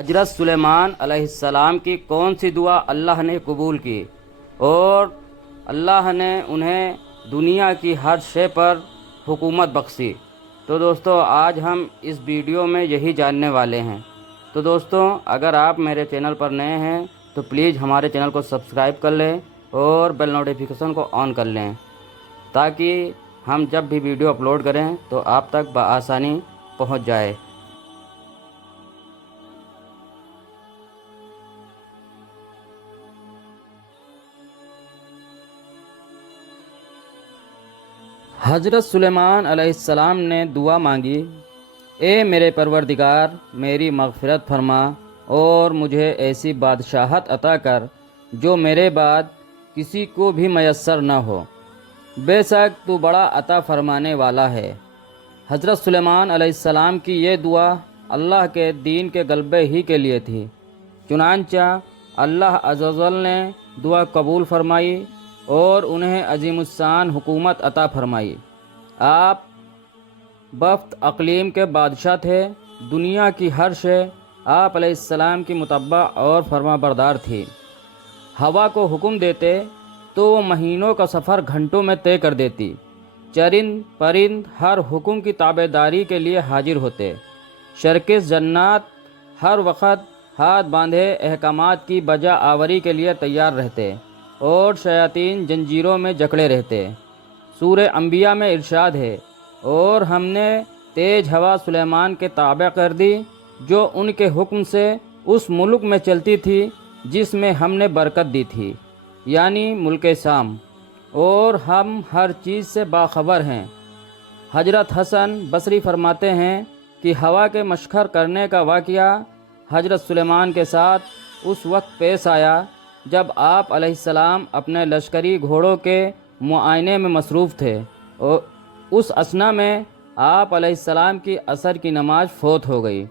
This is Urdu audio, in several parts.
حضرت سلیمان علیہ السلام کی کون سی دعا اللہ نے قبول کی اور اللہ نے انہیں دنیا کی ہر شے پر حکومت بخشی؟ تو دوستو آج ہم اس ویڈیو میں یہی جاننے والے ہیں۔ تو دوستو اگر آپ میرے چینل پر نئے ہیں تو پلیز ہمارے چینل کو سبسکرائب کر لیں اور بیل نوٹیفیکیشن کو آن کر لیں تاکہ ہم جب بھی ویڈیو اپلوڈ کریں تو آپ تک بآسانی پہنچ جائے۔ حضرت سلیمان علیہ السلام نے دعا مانگی، اے میرے پروردگار میری مغفرت فرما اور مجھے ایسی بادشاہت عطا کر جو میرے بعد کسی کو بھی میسر نہ ہو، بے شک تو بڑا عطا فرمانے والا ہے۔ حضرت سلیمان علیہ السلام کی یہ دعا اللہ کے دین کے غلبے ہی کے لیے تھی، چنانچہ اللہ عز و جل نے دعا قبول فرمائی اور انہیں عظیم الشان حکومت عطا فرمائی۔ آپ بفت اقلیم کے بادشاہ تھے، دنیا کی ہر شے آپ علیہ السلام کی متبع اور فرما بردار تھی۔ ہوا کو حکم دیتے تو وہ مہینوں کا سفر گھنٹوں میں طے کر دیتی، چرند پرند ہر حکم کی تابع داری کے لیے حاضر ہوتے، شرکس جنات ہر وقت ہاتھ باندھے احکامات کی بجا آوری کے لیے تیار رہتے اور شیاطین جنجیروں میں جکڑے رہتے۔ سورہ انبیاء میں ارشاد ہے، اور ہم نے تیز ہوا سلیمان کے تابع کر دی جو ان کے حکم سے اس ملک میں چلتی تھی جس میں ہم نے برکت دی تھی، یعنی ملک شام، اور ہم ہر چیز سے باخبر ہیں۔ حضرت حسن بصری فرماتے ہیں کہ ہوا کے مسخر کرنے کا واقعہ حضرت سلیمان کے ساتھ اس وقت پیش آیا جب آپ علیہ السلام اپنے لشکری گھوڑوں کے معائنے میں مصروف تھے اور اس اثنا میں آپ علیہ السلام کی عصر کی نماز فوت ہو گئی۔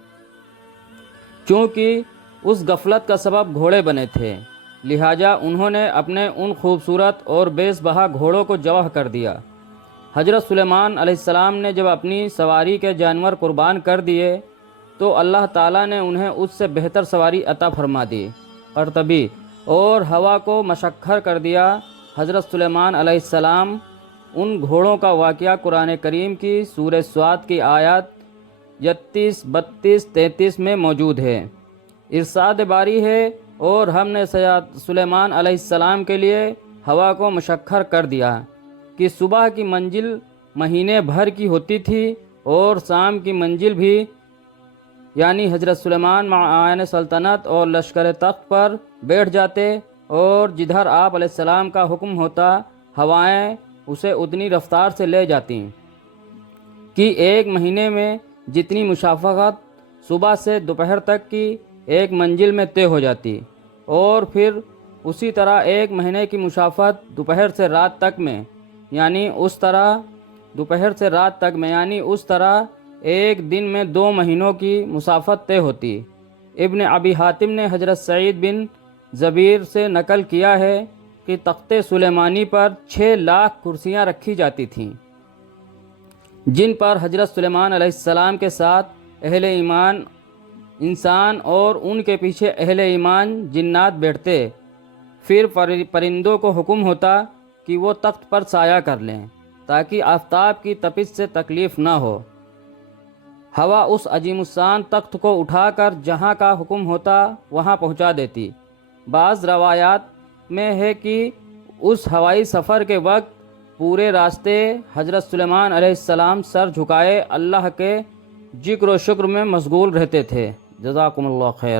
چونکہ اس غفلت کا سبب گھوڑے بنے تھے، لہٰذا انہوں نے اپنے ان خوبصورت اور بیش بہا گھوڑوں کو ذبح کر دیا۔ حضرت سلیمان علیہ السلام نے جب اپنی سواری کے جانور قربان کر دیے تو اللہ تعالیٰ نے انہیں اس سے بہتر سواری عطا فرما دی، قرطبی، اور ہوا کو مسخر کر دیا۔ حضرت سلیمان علیہ السلام ان گھوڑوں کا واقعہ قرآن کریم کی سورہ صاد کی آیات 31، 32، 33 میں موجود ہے۔ ارشاد باری ہے، اور ہم نے سلیمان علیہ السلام کے لیے ہوا کو مسخر کر دیا کہ صبح کی منزل مہینے بھر کی ہوتی تھی اور شام کی منزل بھی، یعنی حضرت سلیمان معاون سلطنت اور لشکر تخت پر بیٹھ جاتے اور جدھر آپ علیہ السلام کا حکم ہوتا ہوائیں اسے اتنی رفتار سے لے جاتی کہ ایک مہینے میں جتنی مسافت صبح سے دوپہر تک کی ایک منزل میں طے ہو جاتی، اور پھر اسی طرح ایک مہینے کی مسافت دوپہر سے رات تک میں، یعنی اس طرح ایک دن میں 2 مہینوں کی مسافت طے ہوتی۔ ابن ابی حاتم نے حضرت سعید بن جبیر سے نقل کیا ہے کہ تخت سلیمانی پر 6 لاکھ کرسیاں رکھی جاتی تھیں جن پر حضرت سلیمان علیہ السلام کے ساتھ اہل ایمان انسان اور ان کے پیچھے اہل ایمان جنات بیٹھتے۔ پھر پرندوں کو حکم ہوتا کہ وہ تخت پر سایہ کر لیں تاکہ آفتاب کی تپش سے تکلیف نہ ہو۔ ہوا اس عظیم الشان تخت کو اٹھا کر جہاں کا حکم ہوتا وہاں پہنچا دیتی۔ بعض روایات میں ہے کہ اس ہوائی سفر کے وقت پورے راستے حضرت سلیمان علیہ السلام سر جھکائے اللہ کے ذکر و شکر میں مشغول رہتے تھے۔ جزاکم اللہ خیر۔